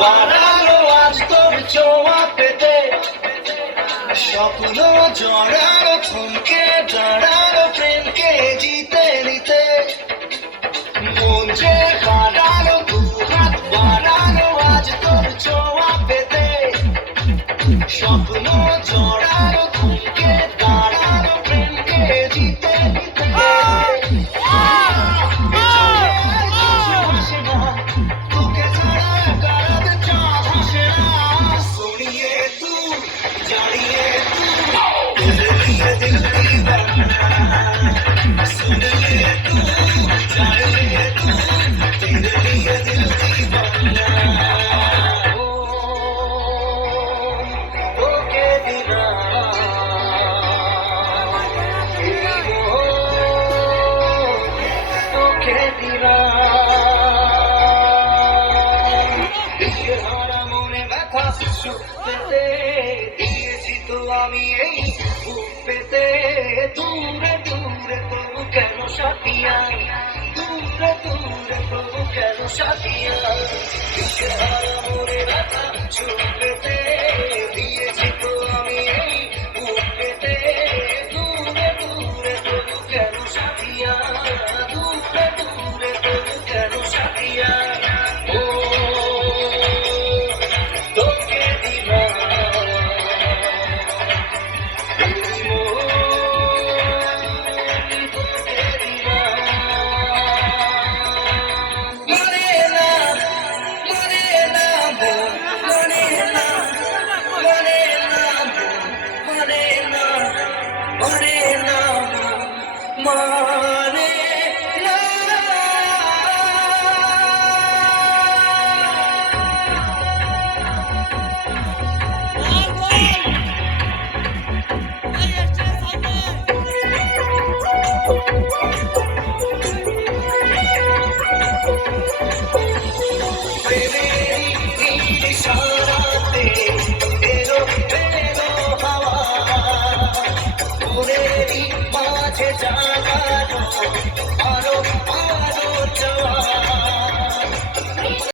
বাড়ালো আজ তোর ছোঁয়া পেতে, স্বপ্ন জড়ালো থমকে জড়ালো প্রেমকে জিতে নিতে, মন যে বাড়ালো দু হাত বাড়ালো আজ তোর ছোঁয়া পেতে, স্বপ্ন জড়ালো থমকে দাঁড়ালো প্রেমকে জিতে নিতে। তোকে ছাড়া কারাতে চাঁদ হাসে না, শুনিয়ে তুই জানিয়ে তুই দিল দিবানা, শুনিয়ে তুই জানিয়ে তুই দিল দিবানা। ও তোকে দিলাম তোকে দিলাম, দিশেহারা মনে ব্যথা সুখ পেতে, দিয়েছি তো আমি এই বুক পেতে, দূরে দূরে তবু কেন সাথিয়া, দূরে দূরে তবু কেন সাথিয়া, দিশেহারা মনে ব্যথা সুখ পেতে, দিয়েছি তো আমি এই বুক পেতে, দূরে দূরে তবু কেন সাথিয়া, দূরে দূরে তবু কেন সাথিয়া। ও তোকে দিলাম তোকে দিলাম, মনে না মনে না মনে না মনে না মনে না মনে না মানে ইশারাতে এলো এলো হাওয়া, মনেরই মাঝে যা